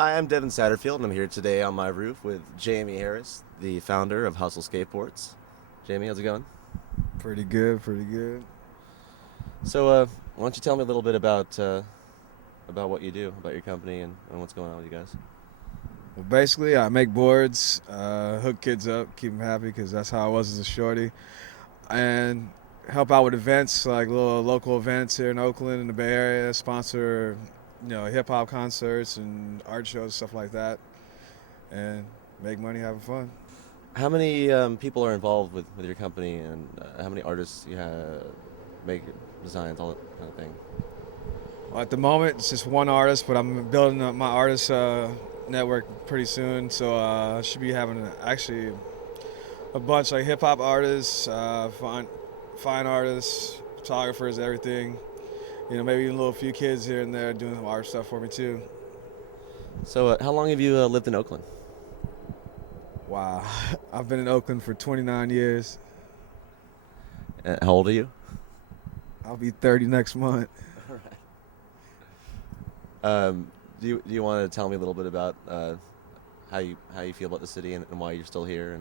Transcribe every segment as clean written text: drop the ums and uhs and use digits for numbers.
Hi, I'm Devin Satterfield, and I'm here today on my roof with Jamie Harris, the founder of Hustle Skateboards. Jamie, how's it going? Pretty good, pretty good. Why don't you tell me a little bit about what you do, about your company, and what's going on with you guys? Well, basically, I make boards, hook kids up, keep them happy because that's how I was as a shorty, and help out with events like little local events here in Oakland in the Bay Area. Sponsor, hip hop concerts and art shows, stuff like that, and make money having fun. How many people are involved with your company, and how many artists you have make designs, all that kind of thing? Well, at the moment, it's just one artist, but I'm building up my artist network pretty soon, so I should be having actually a bunch like hip hop artists, fine artists, photographers, everything. Maybe even a little few kids here and there doing some art stuff for me too. How long have you lived in Oakland? Wow, I've been in Oakland for 29 years. How old are you? I'll be 30 next month. All right. Do you want to tell me a little bit about how you feel about the city and why you're still here?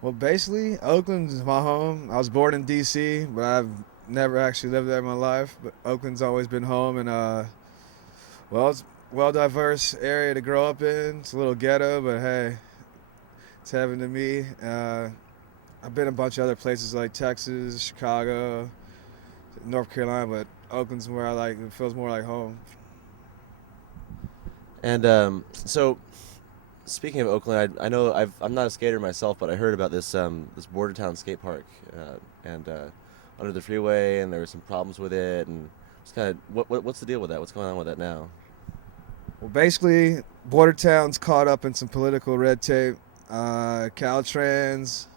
Well, basically, Oakland is my home. I was born in D.C., but I've never actually lived there in my life. But Oakland's always been home, and it's a well diverse area to grow up in. It's a little ghetto, but hey, it's heaven to me. I've been a bunch of other places like Texas, Chicago, North Carolina, but Oakland's where I like. It feels more like home. And so, speaking of Oakland, I know I'm not a skater myself, but I heard about this border town skate park and under the freeway, and there were some problems with it, and it's kind of what's the deal with that? What's going on with that now? Well, basically, Border Town's caught up in some political red tape. Caltrans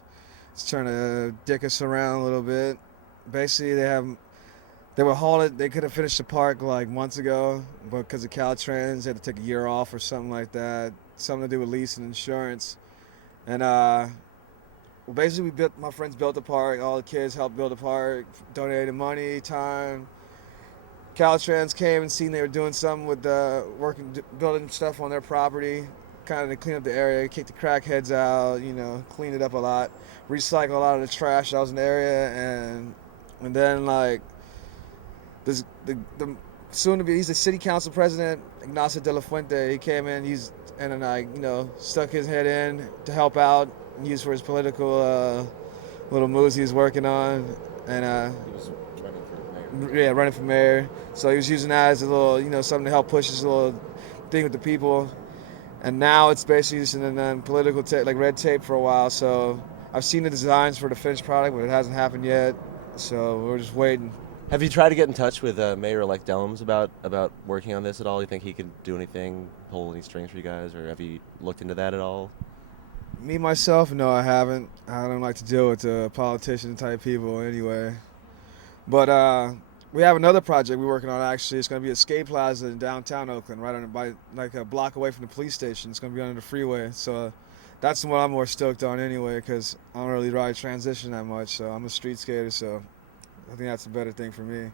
is trying to dick us around a little bit. Basically, they were halted. They could have finished the park like months ago, but because of Caltrans, they had to take a year off or something like that. Something to do with lease and insurance. And well, basically, my friends built the park. All the kids helped build the park, donated money, time. Caltrans came and seen they were doing something with building stuff on their property, kind of to clean up the area, kick the crackheads out, clean it up a lot, recycle a lot of the trash that was in the area, and then like the soon to be he's the city council president Ignacio de la Fuente. He came in, and then stuck his head in to help out, and used for his political little moves he was working on, and He was running for mayor. yeah, running for mayor. So he was using that as a little, something to help push his little thing with the people. And now it's basically just in political like red tape for a while. So I've seen the designs for the finished product, but it hasn't happened yet. So we're just waiting. Have you tried to get in touch with Mayor-elect Dellums about working on this at all? You think he could do anything, pull any strings for you guys, or have you looked into that at all? Me myself, no, I haven't. I don't like to deal with politician type people anyway. But we have another project we're working on. Actually, it's going to be a skate plaza in downtown Oakland, right by like a block away from the police station. It's going to be under the freeway. So that's what I'm more stoked on anyway, because I don't really ride transition that much. So I'm a street skater, so I think that's a better thing for me.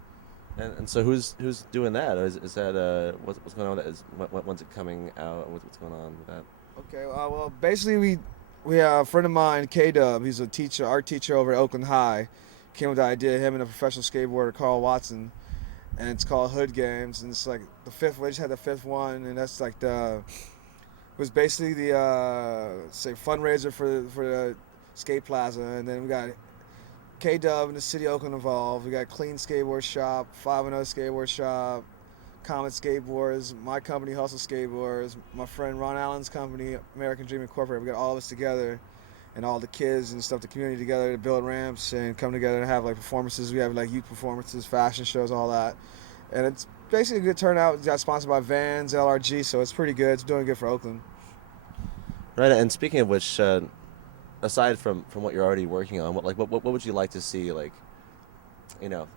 And so who's doing that? Is that what's going on with that? When's it coming out? What's going on with that? Okay, well, basically we have a friend of mine, K Dub. He's a teacher, art teacher over at Oakland High. Came with the idea, him and a professional skateboarder, Carl Watson, and it's called Hood Games. And it's like the fifth. We just had the fifth one, and that's like it was basically the say fundraiser for the skate plaza. And then we got K Dub and the city of Oakland involved. We got Clean Skateboard Shop, 5 Skateboard Shop, Comet Skateboards, my company Hustle Skateboards, my friend Ron Allen's company American Dream Incorporated. We got all of us together, and all the kids and stuff, the community together to build ramps and come together and have like performances. We have like youth performances, fashion shows, all that, and it's basically a good turnout. It got sponsored by Vans, LRG, so it's pretty good. It's doing good for Oakland. Right. And speaking of which, aside from what you're already working on, what would you like to see? Like, you know,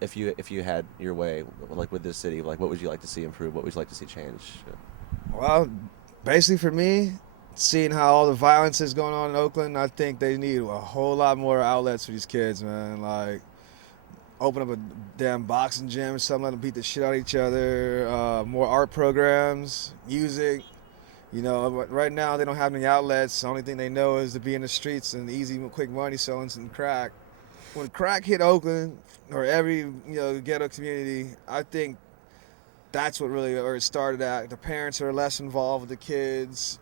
if you had your way, like with this city, like what would you like to see improve? What would you like to see change? Well, basically for me, seeing how all the violence is going on in Oakland, I think they need a whole lot more outlets for these kids, man. Like open up a damn boxing gym or something, let them beat the shit out of each other. More art programs, music. You know, but right now they don't have any outlets. The only thing they know is to be in the streets and easy, quick money selling some crack. When crack hit Oakland or every ghetto community, I think that's what really where it started at. The parents are less involved with the kids,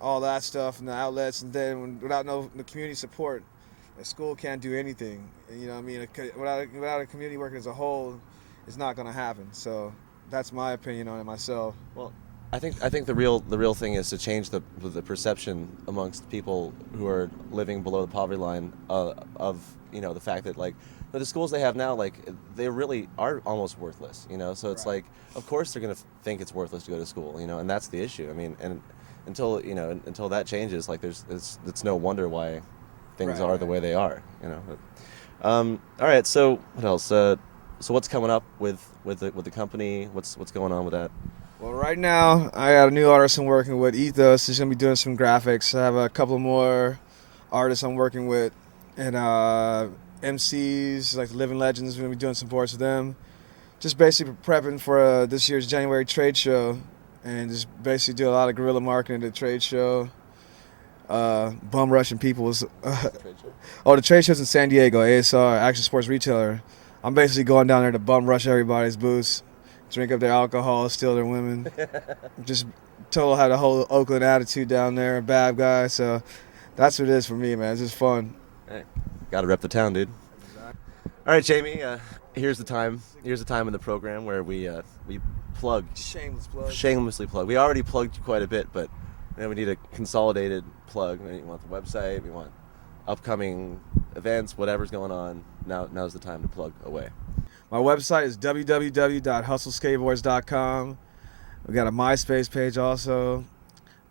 all that stuff and the outlets, and then without the community support, the school can't do anything. Without a community working as a whole, it's not going to happen. So that's my opinion on it myself. Well, I think the real thing is to change the perception amongst people who are living below the poverty line of the fact that like the schools they have now, like they really are almost worthless. So it's like, of course they're gonna think it's worthless to go to school. And that's the issue. I mean, and until that changes, like it's no wonder why things are the way they are. All right. So what else? So what's coming up with the company? What's going on with that? Well, right now, I got a new artist I'm working with, Ethos. He's going to be doing some graphics. I have a couple more artists I'm working with, and MCs, like the Living Legends. We're going to be doing some boards with them. Just basically prepping for this year's January trade show, and just basically do a lot of guerrilla marketing at the trade show. Bum rushing people. The trade show's in San Diego, ASR, Action Sports Retailer. I'm basically going down there to bum rush everybody's booths. Drink up their alcohol, steal their women. Just total had a whole Oakland attitude down there, a bad guy. So that's what it is for me, man. It's just fun. Hey, gotta rep the town, dude. All right, Jamie. Here's the time. Here's the time in the program where we plug. Shamelessly plug. We already plugged quite a bit, but we need a consolidated plug. We want the website. We want upcoming events, whatever's going on. Now's the time to plug away. My website is www.hustleskateboards.com. We got a MySpace page also.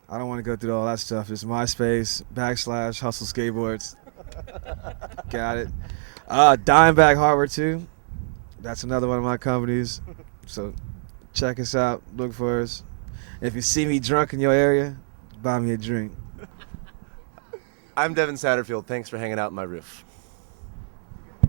I don't want to go through all that stuff. It's MySpace /Hustle Skateboards. Got it. Dimebag Hardware too. That's another one of my companies. So check us out. Look for us. If you see me drunk in your area, buy me a drink. I'm Devin Satterfield. Thanks for hanging out in my roof.